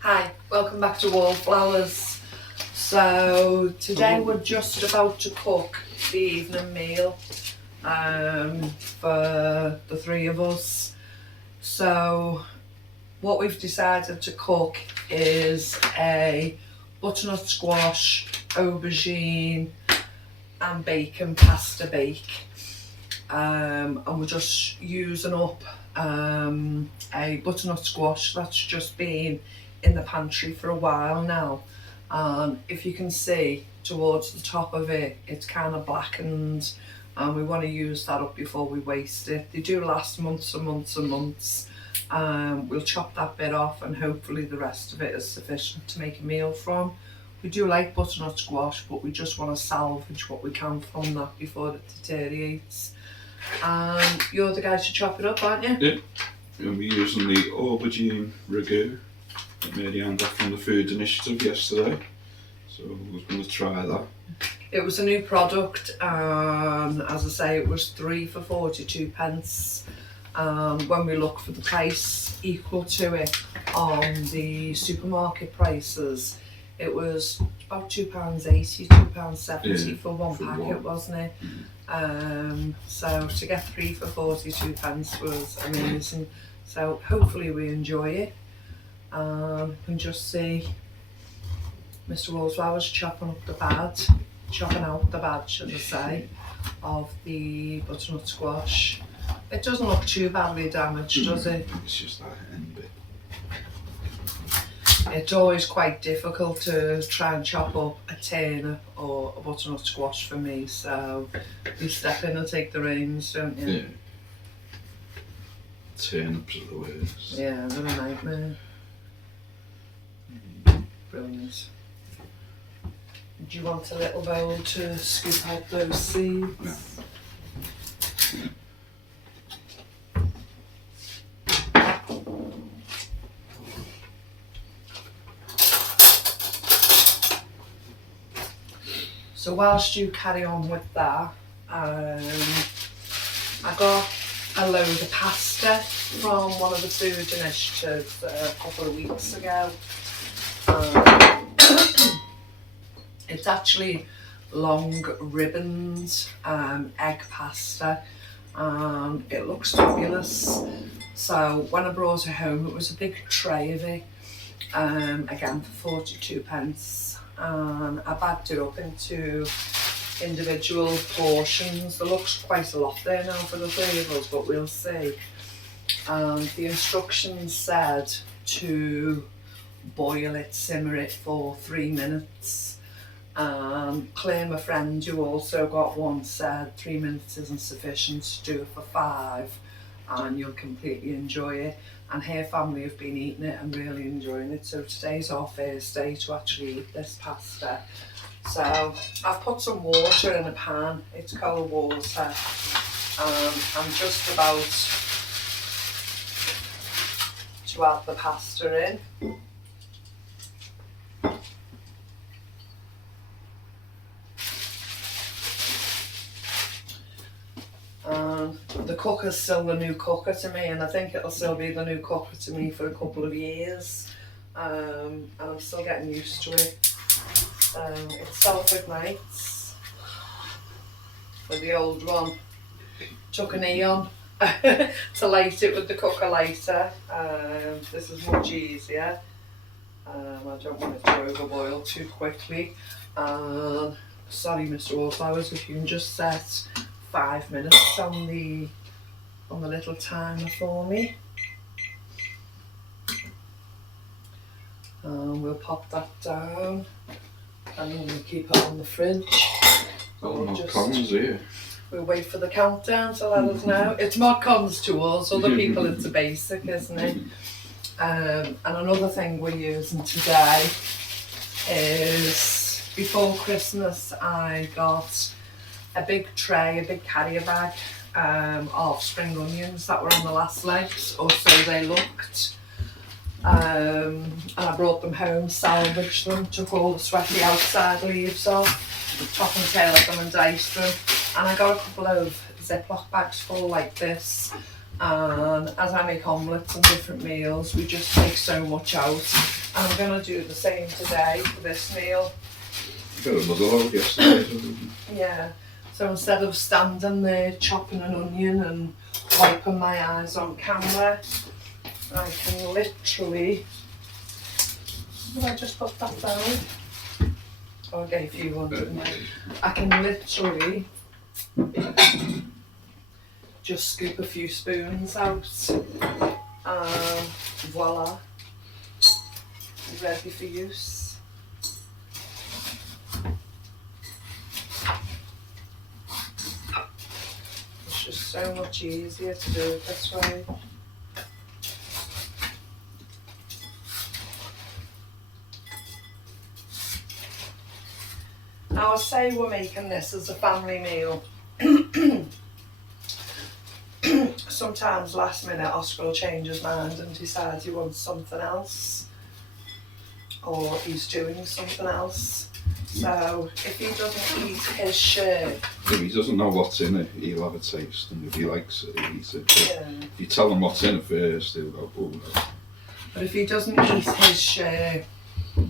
Hi, welcome back to Wallflowers. So today we're just about to cook the evening meal for the three of us. So what we've decided to cook is a butternut squash, aubergine and bacon pasta bake. And we're just using up a butternut squash that's just been in the pantry for a while now, and if you can see towards the top of it, it's kind of blackened, and we want to use that up before we waste it. They do last months and months and months. We'll chop that bit off and hopefully the rest of it is sufficient to make a meal from. We do like butternut squash, but we just want to salvage what we can from that before it deteriorates. And you're the guy to chop it up, aren't you? Yeah, we'll be using the aubergine ragu that Mary Ann got from the Food Initiative yesterday. So we're going to try that. It was a new product, and as I say, it was 3 for 42 pence. When we look for the price equal to it on the supermarket prices, it was about £2.80, £2.70 for one packet, wasn't it? So to get 3 for 42 pence was amazing. So hopefully we enjoy it. You can just see Mr. Wallflowers chopping out the bad, should I say, of the butternut squash. It doesn't look too badly damaged, does it? It's just that end bit. It's always quite difficult to try and chop up a turnip or a butternut squash for me, so you step in and take the reins, don't you? Yeah. Turnips are the worst. Yeah, they're a nightmare. Brilliant. Do you want a little bowl to scoop out those seeds? No. So whilst you carry on with that, I got a load of pasta from one of the Food Initiatives a couple of weeks ago. It's actually long ribboned egg pasta, and it looks fabulous. So when I brought it home, it was a big tray of it, again for 42 pence. And I bagged it up into individual portions. There looks quite a lot there now for the three of us, but we'll see. The instructions said to boil it, simmer it for 3 minutes. Claire, my friend, who also got one, said 3 minutes isn't sufficient, to do it for 5 and you'll completely enjoy it. And her family have been eating it and really enjoying it, so today's our first day to actually eat this pasta. So I've put some water in a pan, it's cold water. I'm just about to add the pasta in. The cooker's still the new cooker to me, and I think it'll still be the new cooker to me for a couple of years. And I'm still getting used to it. It self-ignites. With the old one, took an eon to light it with the cooker lighter. This is much easier. I don't want it to overboil too quickly. Sorry, Mr. Wallflowers, if you can just set 5 minutes on the little timer for me. We'll pop that down and we'll keep it on the fridge. Oh, no cons here. We'll wait for the countdown to let us know. It's mod cons to us, other people it's a basic, isn't it? And another thing we're using today is, before Christmas I got a big tray, a big carrier bag of spring onions that were on the last legs, or so they looked. And I brought them home, salvaged them, took all the sweaty outside leaves off, top and tail of them and diced them. And I got a couple of Ziploc bags full like this, And as I make omelettes and different meals, we just take so much out. And I'm going to do the same today for this meal. You got another load yesterday, didn't you? Yeah, so instead of standing there chopping an onion and wiping my eyes on camera, I can literally... Did I just put that down? Oh, I gave you one, didn't I? I can literally just scoop a few spoons out and voila, ready for use. It's just so much easier to do it this way. Now I say we're making this as a family meal. Sometimes last minute Oscar will change his mind and decides he wants something else, or he's doing something else. So if he doesn't eat his share... If he doesn't know what's in it, he'll have a taste, and if he likes it, he'll eat it. But Yeah. if you tell him what's in it first, he'll go, oh no. But if he doesn't eat his share,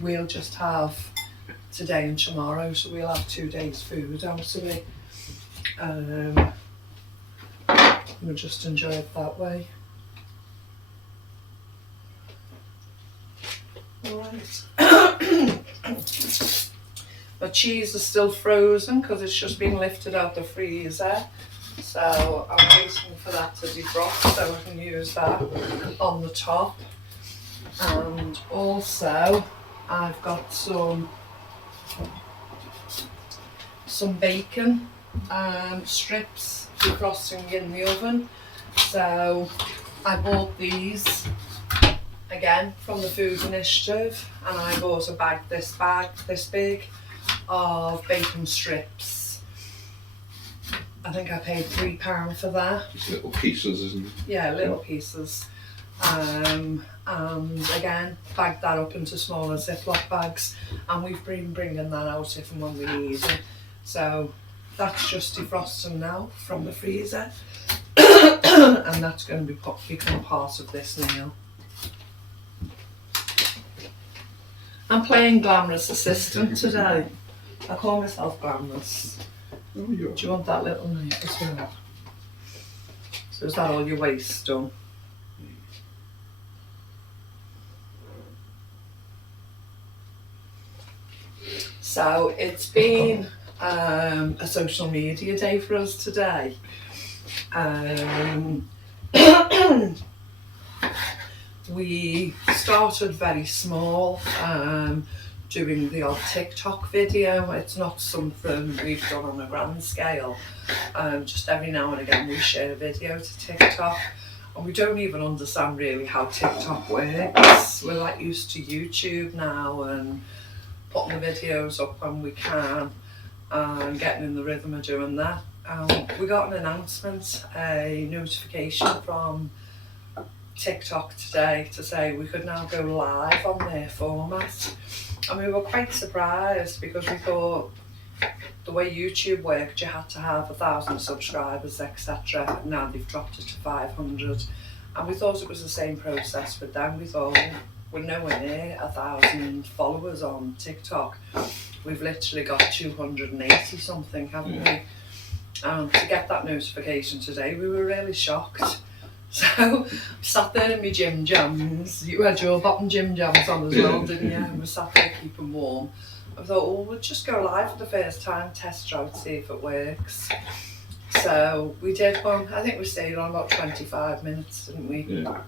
we'll just have today and tomorrow, so we'll have 2 days food out of it. We'll just enjoy it that way. Alright. My cheese is still frozen because it's just been lifted out the freezer. So I'm waiting for that to defrost so I can use that on the top. And also I've got some bacon strips defrosting in the oven. So I bought these again from the Food Initiative, and I bought a bag this big of bacon strips. I think I paid £3 for that. Just little pieces, isn't it? Yeah, little pieces. And again, bagged that up into smaller Ziploc bags, and we've been bringing that out if and when we need it. So that's just defrosting now from the freezer, and that's going to become part of this meal. I'm playing glamorous assistant today. I call myself glamorous. Oh, yeah. Do you want that little knife as well? So is that all your waste done? So it's been a social media day for us today. We started very small, doing the odd TikTok video. It's not something we've done on a grand scale. Just every now and again we share a video to TikTok, and we don't even understand really how TikTok works. We're like used to YouTube now and putting the videos up when we can and getting in the rhythm of doing that. We got an announcement, a notification from TikTok today to say we could now go live on their format, and we were quite surprised because we thought the way YouTube worked you had to have 1,000 subscribers, etc. Now they've dropped it to 500, and we thought it was the same process with them. We thought we're nowhere near 1,000 followers on TikTok. We've literally got 280 something, haven't we? To get that notification today, we were really shocked. So, sat there in my gym jams. You had your bottom gym jams on as well, didn't you? And we sat there keeping warm. I thought, oh, we'll just go live for the first time, test it out, see if it works. So, we did one. I think we stayed on about 25 minutes, didn't we? Yeah.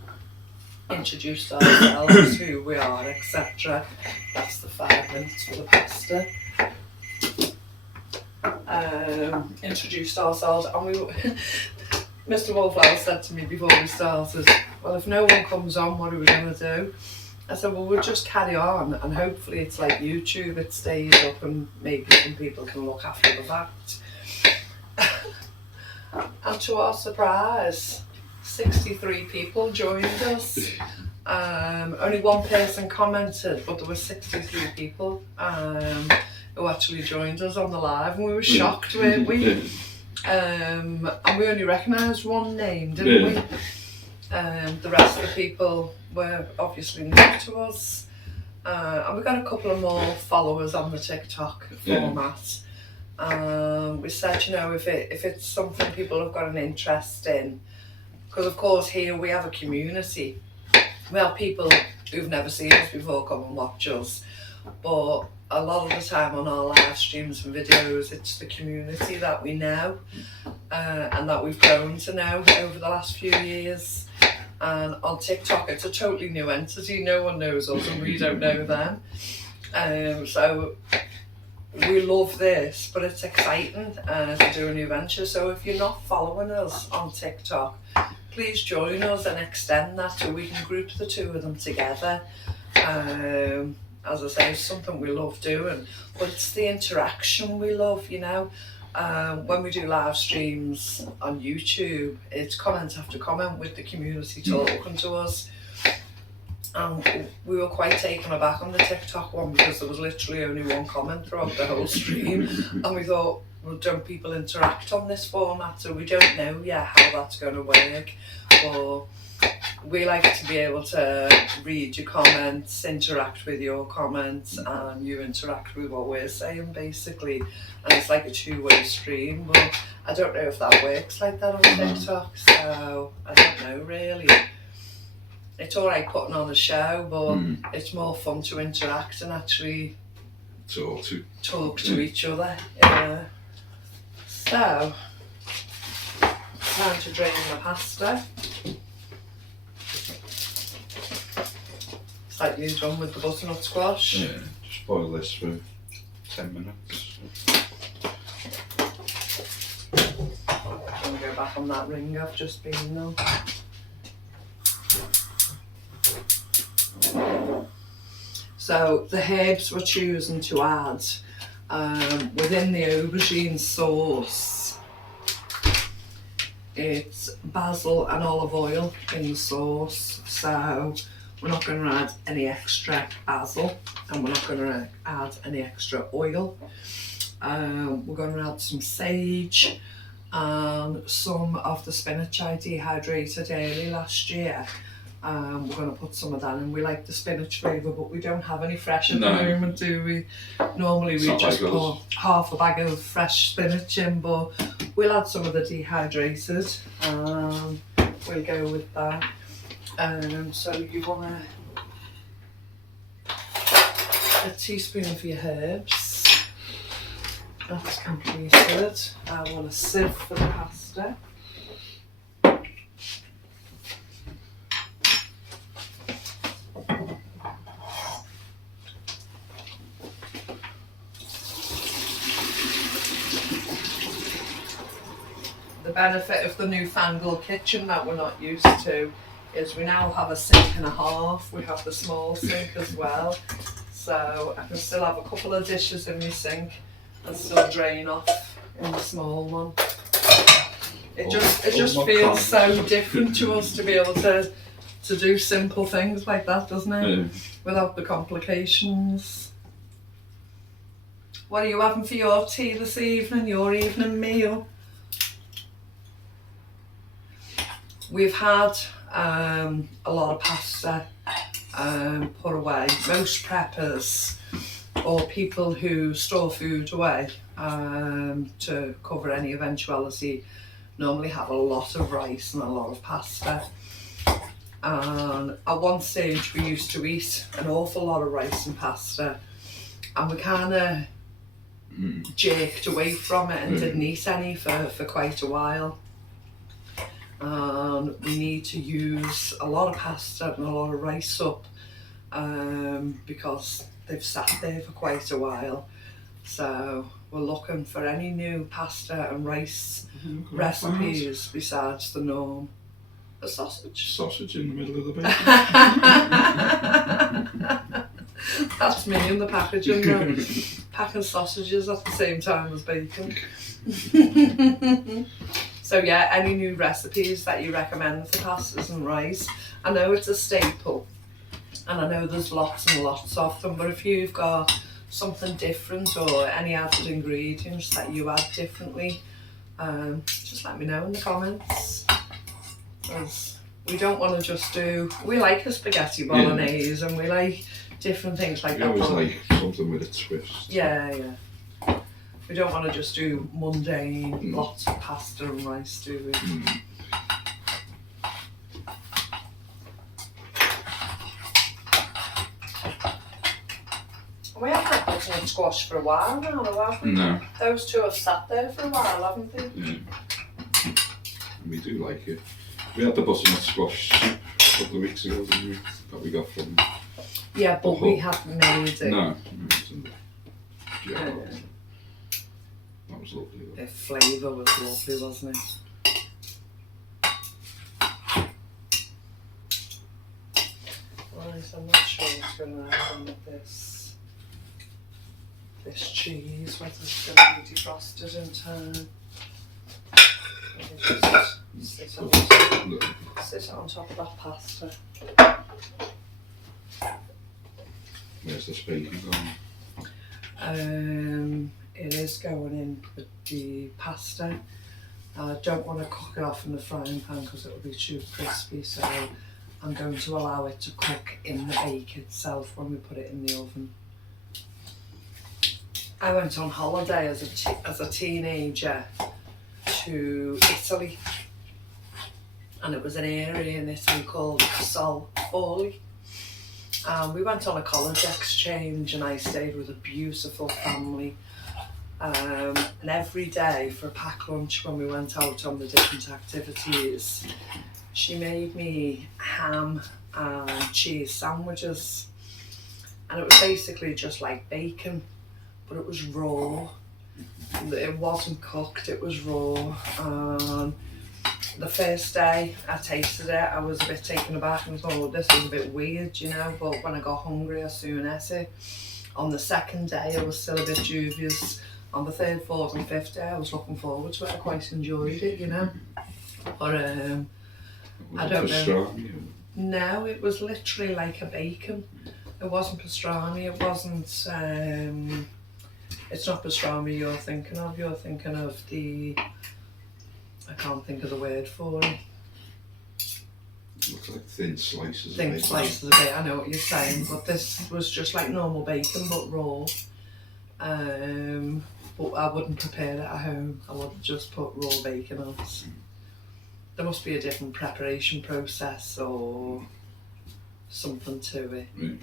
Introduced ourselves, who we are, etc. That's the 5 minutes for the pasta. Introduced ourselves, and we Mr. Wallflower said to me before we started, well, if no one comes on, what are we going to do? I said, well, we'll just carry on, and hopefully it's like YouTube, it stays up and maybe some people can look after the fact. And to our surprise, 63 people joined us. Only one person commented, but there were 63 people who actually joined us on the live, and we were shocked, weren't we? And we only recognised one name, didn't we? The rest of the people were obviously new to us. And we got a couple of more followers on the TikTok format. We said, you know, if it's something people have got an interest in, because of course here we have a community. We have people who've never seen us before come and watch us, but a lot of the time on our live streams and videos, it's the community that we know and that we've grown to know over the last few years. And on TikTok, it's a totally new entity. No one knows us and we don't know them. So we love this, but it's exciting to do a new venture. So if you're not following us on TikTok, please join us and extend that so we can group the two of them together. As I say, it's something we love doing, but it's the interaction we love, you know. When we do live streams on YouTube, it's comment after comment with the community talking to us. We were quite taken aback on the TikTok one because there was literally only one comment throughout the whole stream, and we thought, well, don't people interact on this format? So we don't know yet how that's going to work, but we like to be able to read your comments, interact with your comments, and you interact with what we're saying basically, and it's like a two-way stream. But I don't know if that works like that on TikTok, so I don't know really. It's alright putting on a show, but it's more fun to interact and actually talk to each other. Yeah. So, time to drain the pasta. It's like you've done with the butternut squash. Yeah, just boil this for 10 minutes. I'm going to go back on that ring I've just been though. So the herbs we're choosing to add within the aubergine sauce, it's basil and olive oil in the sauce. So we're not going to add any extra basil and we're not going to add any extra oil. We're going to add some sage and some of the spinach I dehydrated early last year. We're going to put some of that in. We like the spinach flavour, but we don't have any fresh at the moment, do we? Normally we just put half a bag of fresh spinach in, but we'll add some of the dehydrated. We'll go with that. So you want a teaspoon of your herbs. That's completed. I want a sieve for the pasta. The benefit of the newfangled kitchen that we're not used to is we now have a sink and a half. We have the small sink as well, so I can still have a couple of dishes in my sink and still drain off in the small one. It just feels so different to us to be able to do simple things like that, doesn't it? Without the complications. What are you having for your tea this evening, your evening meal? We've had a lot of pasta put away. Most preppers or people who store food away to cover any eventuality normally have a lot of rice and a lot of pasta. And at one stage we used to eat an awful lot of rice and pasta, and we kind of jerked away from it and didn't eat any for quite a while. We need to use a lot of pasta and a lot of rice up because they've sat there for quite a while. So we're looking for any new pasta and rice recipes besides the norm. A sausage. Sausage in the middle of the bacon. That's me in the packaging. Packing sausages at the same time as bacon. So yeah, any new recipes that you recommend for pastas and rice? I know it's a staple and I know there's lots and lots of them, but if you've got something different or any added ingredients that you add differently, just let me know in the comments. 'Cause we don't want to just do, we like a spaghetti bolognese and we like different things like We that. always but- like something with a twist. Yeah. We don't want to just do mundane, lots of pasta and rice, do we? We haven't had butternut squash for a while now, have we? No. Those two have sat there for a while, haven't they? Yeah. We do like it. We had the butternut squash a couple of weeks ago, didn't we? That we got from. Yeah, but we haven't made it. No. Yeah. That was lovely though. The flavour was lovely, wasn't it? Right, I'm not sure what's going to happen with this cheese, whether it's going to be defrosted in time. Let me just sit on top of that pasta. Where's the bacon going? It is going in with the pasta. I don't want to cook it off in the frying pan because it will be too crispy, so I'm going to allow it to cook in the bake itself when we put it in the oven. I went on holiday as a teenager to Italy, and it was an area in Italy called Forli. We went on a college exchange and I stayed with a beautiful family. And every day for a packed lunch when we went out on the different activities, she made me ham and cheese sandwiches. And it was basically just like bacon, but it was raw. It wasn't cooked, it was raw. The first day I tasted it, I was a bit taken aback and thought, oh, this is a bit weird, you know, but when I got hungry, I soon ate it. On the second day, I was still a bit dubious. On the third, fourth and fifth day, I was looking forward to it. I quite enjoyed it, you know. But I don't know. No, it was literally like a bacon. It wasn't pastrami, it wasn't, it's not pastrami you're thinking of. You're thinking of the, I can't think of the word for it. Looks like thin slices Thin of bacon. slices of bacon, I know what you're saying, but this was just like normal bacon but raw. But I wouldn't prepare it at home. I would just put raw bacon on it. There must be a different preparation process or something to it. Right.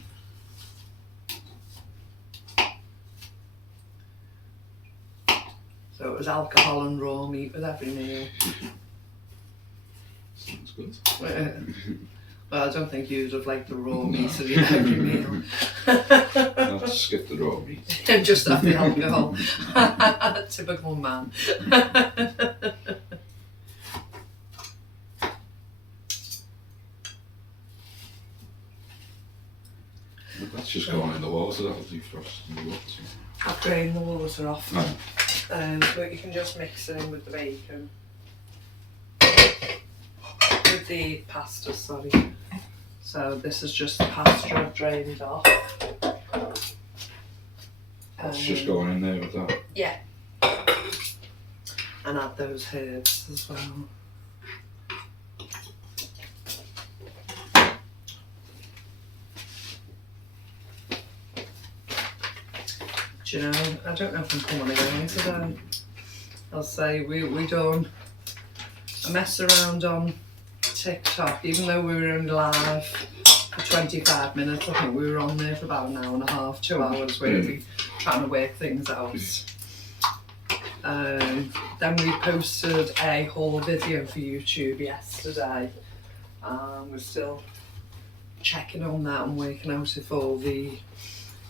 So it was alcohol and raw meat with every meal. Sounds good. Well, I don't think you'd have liked the raw meat at every meal. I'll skip the raw meat. Just have the alcohol. Typical man. That's just going in the water, that'll defrost in the water. I've drained the water off. Oh. But you can just mix it in with the bacon. With the pasta, sorry. So this is just the pasta I've drained off. That's just going in there with that. Yeah. And add those herbs as well. Do you know, I don't know if I'm coming again today. I'll say we done a mess around on TikTok, even though we were only live for 25 minutes. I think we were on there for about an hour and a half, 2 hours, really trying to work things out. Then we posted a haul video for YouTube yesterday. We're still checking on that and working out if all the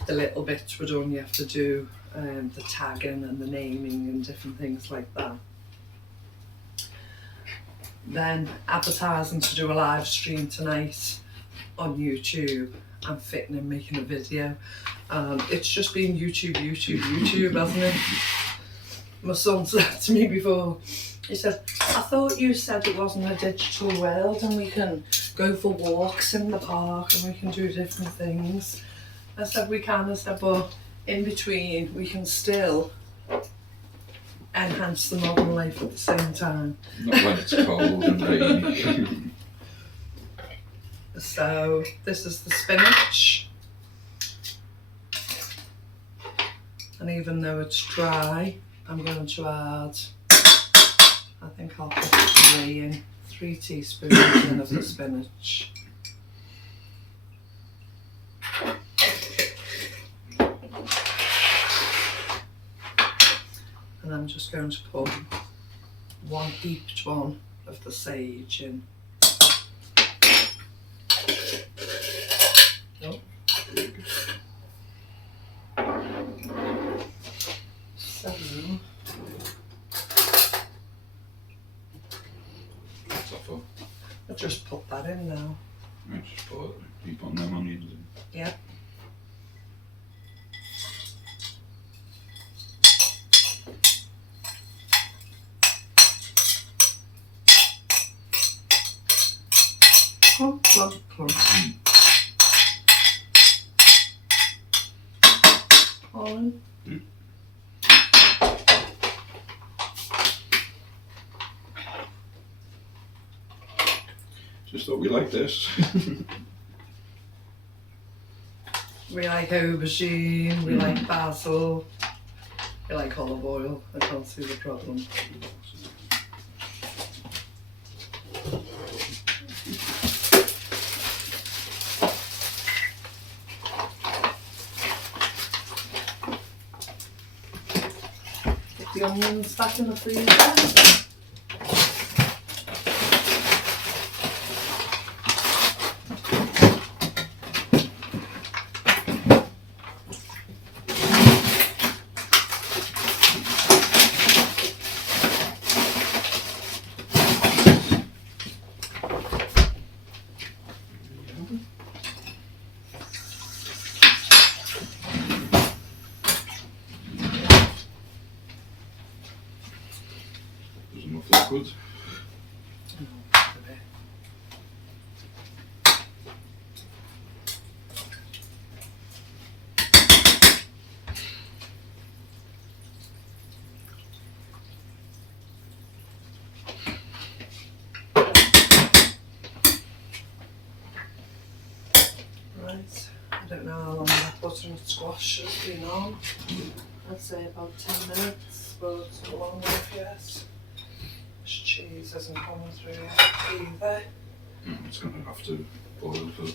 little bits were done. You have to do the tagging and the naming and different things like that. Then advertising to do a live stream tonight on YouTube. I'm fitting and making a video. It's just been YouTube, hasn't it? My son said to me before, he said, I thought you said it wasn't a digital world and we can go for walks in the park and we can do different things. I said we can, but in between we can still enhance the modern life at the same time. Not when it's cold and rainy. So this is the spinach, and even though it's dry, I'm going to add, I think I'll put 3 teaspoons in of the spinach. And I'm just going to put 1 heaped one of the sage in. Oh. So, What's that for? I'll just put that in now. I just put heap on them onions in. Yeah. Plump, plump, plump. All in. Just thought we like this. We like aubergine, we like basil, we like olive oil. I can't see the problem. Put the onions back in the freezer. Doesn't look that good. Right, I don't know how long that butternut squash has been on. I'd say about 10 minutes, but it's not long enough yet. This cheese isn't coming through yet either. It's going to have to boil for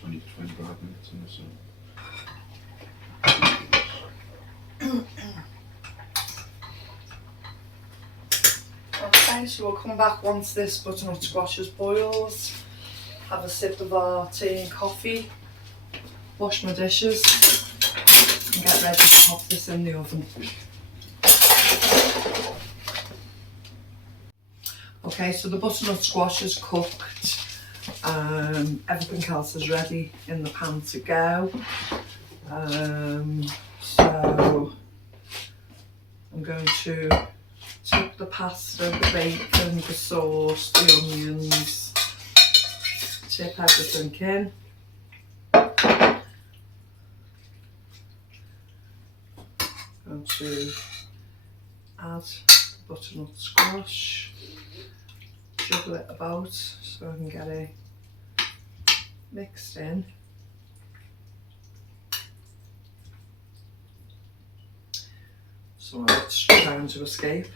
20 to 25 minutes in the sun. Okay, so we'll come back once this butternut squash has boiled, have a sip of our tea and coffee, wash my dishes, and get ready to pop this in the oven. Okay, so the butternut squash is cooked. Everything else is ready in the pan to go. So I'm going to tip the pasta, the bacon, the sauce, the onions, tip everything in. Going to add butternut squash, juggle it about so I can get it mixed in. So it's trying to escape.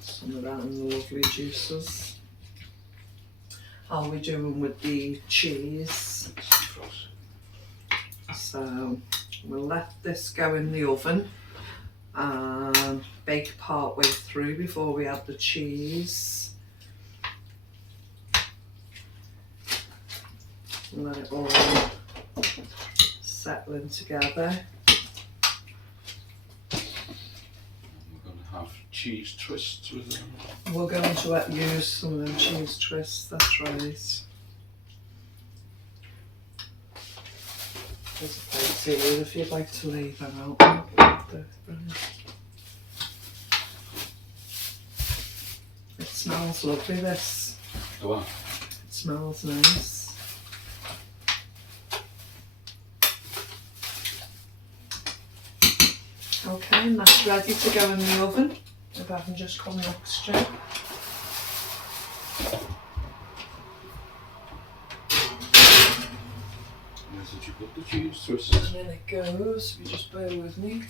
Some of that and the lovely juices. How are we doing with the cheese? So we'll let this go in the oven and bake part way through before we add the cheese. And let it all settle in together. Cheese twists with them. We're going to use some of them cheese twists, that's right. There's a plate here if you'd like to lay that out. It smells lovely, this. Oh, wow. It smells nice. Okay, and that's ready to go in the oven. If I can just come next to it. Where did you put the cheese twists? And then it goes, if you just bear with me.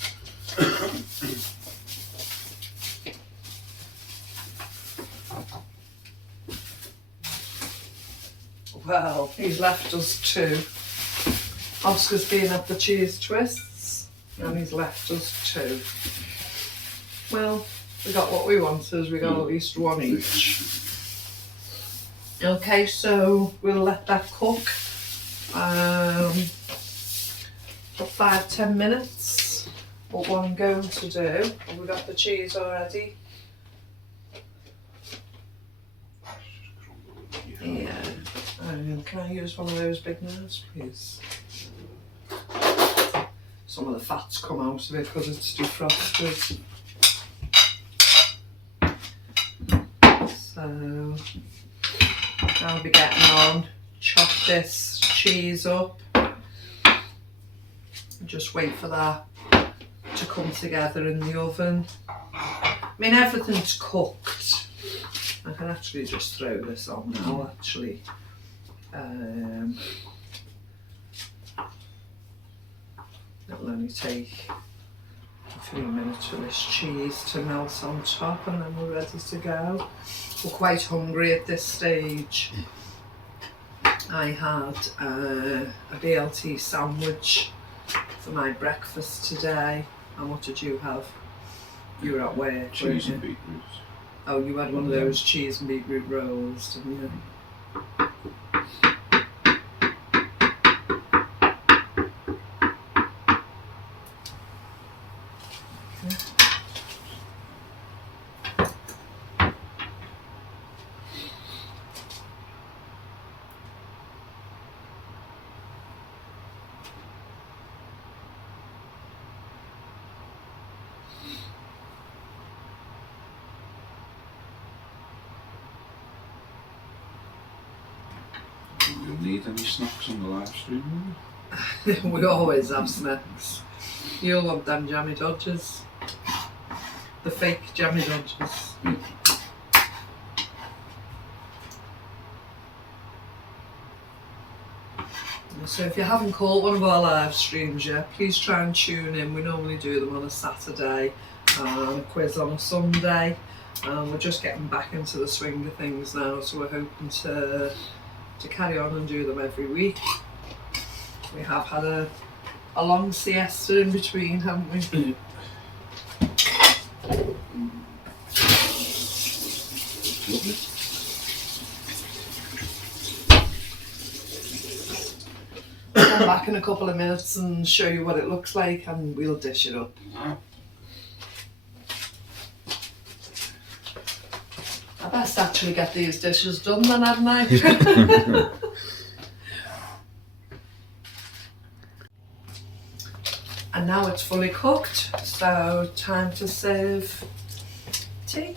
Well, he's left us 2. Oscar's been at the cheese twists and he's left us 2. Well, we got what we wanted, we got at least 1 each. Okay, so we'll let that cook for 5-10 minutes. What I'm going to do, we got the cheese already. Yeah. Can I use one of those big knives, please? Some of the fat's come out of it because it's defrosted. So I'll be getting on, chop this cheese up, just wait for that to come together in the oven. I mean, everything's cooked. I can actually just throw this on now, actually. It'll only take a few minutes for this cheese to melt on top and then we're ready to go. We're quite hungry at this stage. I had a BLT sandwich for my breakfast today. And what did you have? You were at work, Cheese weren't and you? beetroot. Oh, you had one of those cheese and beetroot rolls, didn't you? We'll need any snacks on the live stream, We always have snacks. You'll want them jammy dodgers. The fake jammy dodgers. So if you haven't caught one of our live streams yet, please try and tune in. We normally do them on a Saturday and a quiz on a Sunday. We're just getting back into the swing of things now, so we're hoping to carry on and do them every week. We have had a long siesta in between, haven't we? Lovely. I'll come back in a couple of minutes and show you what it looks like and we'll dish it up. I best actually get these dishes done then, hadn't I? And now it's fully cooked, so time to serve tea.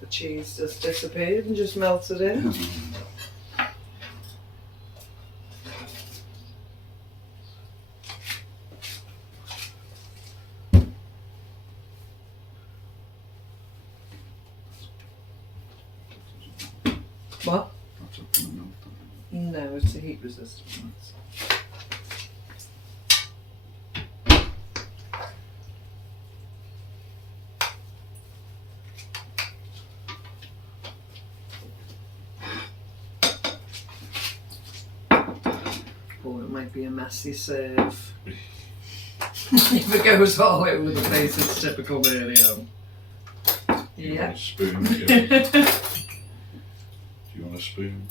The cheese just disappeared and just melted in. What? That's up in the milk. No, it's a heat resistant. Oh, it might be a messy serve. If it goes all over the place, it's typical Miriam. Yeah. Spoon. Do you want a spoon?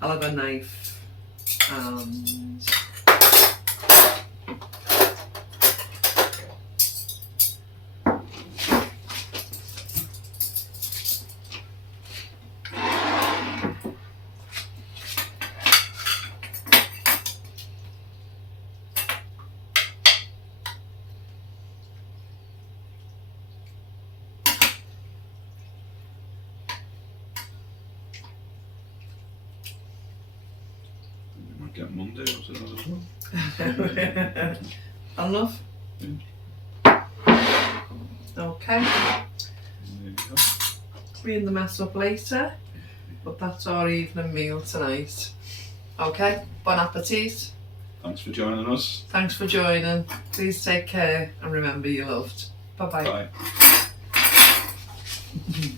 I'll have a knife and Might get Monday out of that as well. Enough? Yeah. Okay. There you go. Clean the mess up later, but that's our evening meal tonight. Okay, bon appetit. Thanks for joining us. Thanks for joining. Please take care and remember you're loved. Bye-bye. Bye.